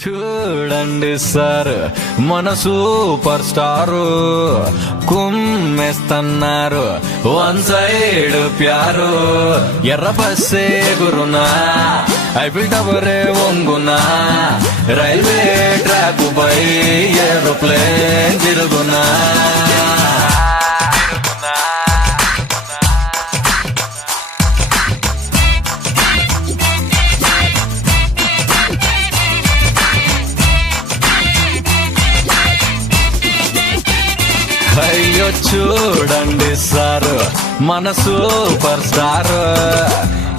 చూడండి సార్ మన super star కుమ్మేస్తున్నారు వన్ సైడ్ ప్యారు ఎర్ర బస్సే గురునా ఐఫిల్ టవరే వంగునా రైల్వే ట్రాక్ పై ఏరోప్లేన్ తిరుగునా అయ్యో చూడండి సార్ మన సూపర్ స్టార్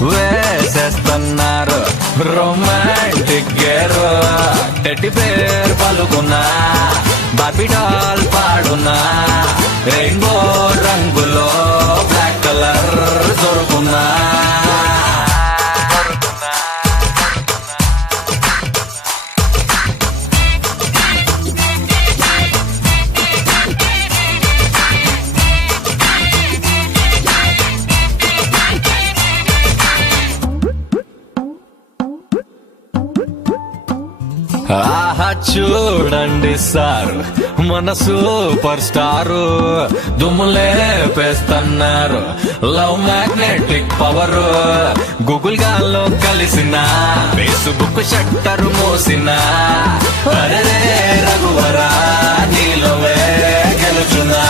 వేసేస్తున్నారు రొమాంటిక్ గేర్ టెడ్డి పేరు పలుకున్నా బాబీ డాల్ పాడున్నా రెయిన్బో రంగులో బ్లాక్ కలర్ దొరుకున్నా ఆహా చూడండి సార్ మన సూపర్ స్టారు దుమ్ములేపేస్తున్నారు లవ్ మ్యాగ్నెటిక్ పవర్ గూగుల్ గాల్లో కలిసిన ఫేస్బుక్ షట్టర్ మోసిన అరే రఘువరా నీలోవే గెలుచున్నా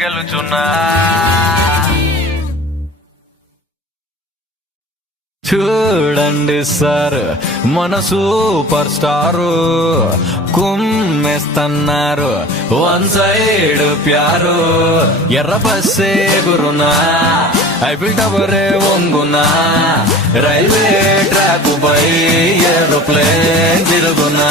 గెలుచున్నా చూడండి సార్ మన సూపర్ స్టారు కుమ్మేస్తున్నారు వన్ సైడ్ ప్యారు ఎర్ర బస్సే గురునా ఐఫిల్ టవరే వంగునా రైల్వే ట్రాక్ పై ఏరోప్లేన్ తిరుగునా